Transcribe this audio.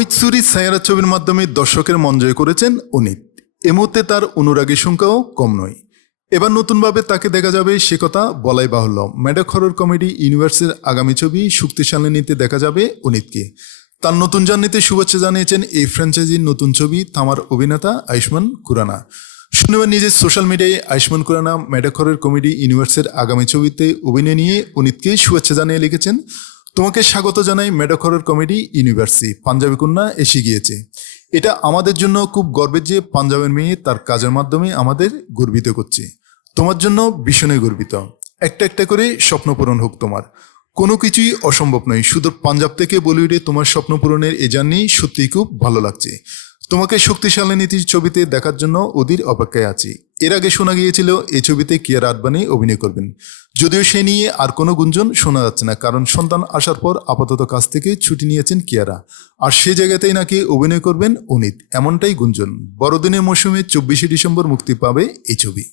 মোহিত সুরি সায়ারা ছবির মাধ্যমে দর্শকের মন জয় করেছেন অনিত। এ মুহূর্তে তার অনুরাগীর সংখ্যাও কম নয়। এবার নতুনভাবে তাকে দেখা যাবে সে কথা বলাই বাহুল্য। ম্যাডক হরর কমেডি ইউনিভার্সের আগামী ছবি শক্তিশালী নিতে দেখা যাবে অনিতকে। তার নতুন জার্নিতে শুভেচ্ছা জানিয়েছেন এই ফ্র্যাঞ্চাইজির নতুন ছবি থামার অভিনেতা আয়ুষ্মান খুরানা। শনিবার নিজের সোশ্যাল মিডিয়ায় আয়ুষ্মান খুরানা ম্যাডাখরের কমেডি ইউনিভার্সের আগামী ছবিতে অভিনয় নিয়ে অনিতকে শুভেচ্ছা জানিয়ে লিখেছেন তোমাকে স্বাগত জানাই মেডোখরের কমেডি ইউনিভার্সি, পাঞ্জাবি কন্যা এসে গিয়েছে। এটা আমাদের জন্য খুব গর্বের যে পাঞ্জাবের মেয়ে তার কাজের মাধ্যমে আমাদের গর্বিত করছে। তোমার জন্য ভীষণই গর্বিত। একটা একটা করে স্বপ্ন পূরণ হোক তোমার। কোনো কিছুই অসম্ভব নয়। শুধু পাঞ্জাব থেকে বলিউডে তোমার স্বপ্ন পূরণের এ জার্নি সত্যিই খুব ভালো লাগছে। তোমাকে শক্তিশালী নীতির ছবিতে দেখার জন্য ওদের অপেক্ষায় আছি। এর আগে শোনা গিয়েছিল এই ছবিতে কিয়ার আডবাণী অভিনয় করবেন। যদিও সে নিয়ে আর কোনো গুঞ্জন শোনা যাচ্ছে না, কারণ সন্তান আসার পর আপাতত কাজ থেকে ছুটি নিয়েছেন কিয়ারা। আর সে জায়গাতেই নাকি অভিনয় করবেন অনিত, এমনটাই গুঞ্জন। বড়দিনের মৌসুমে চব্বিশে ডিসেম্বর মুক্তি পাবে এই ছবি।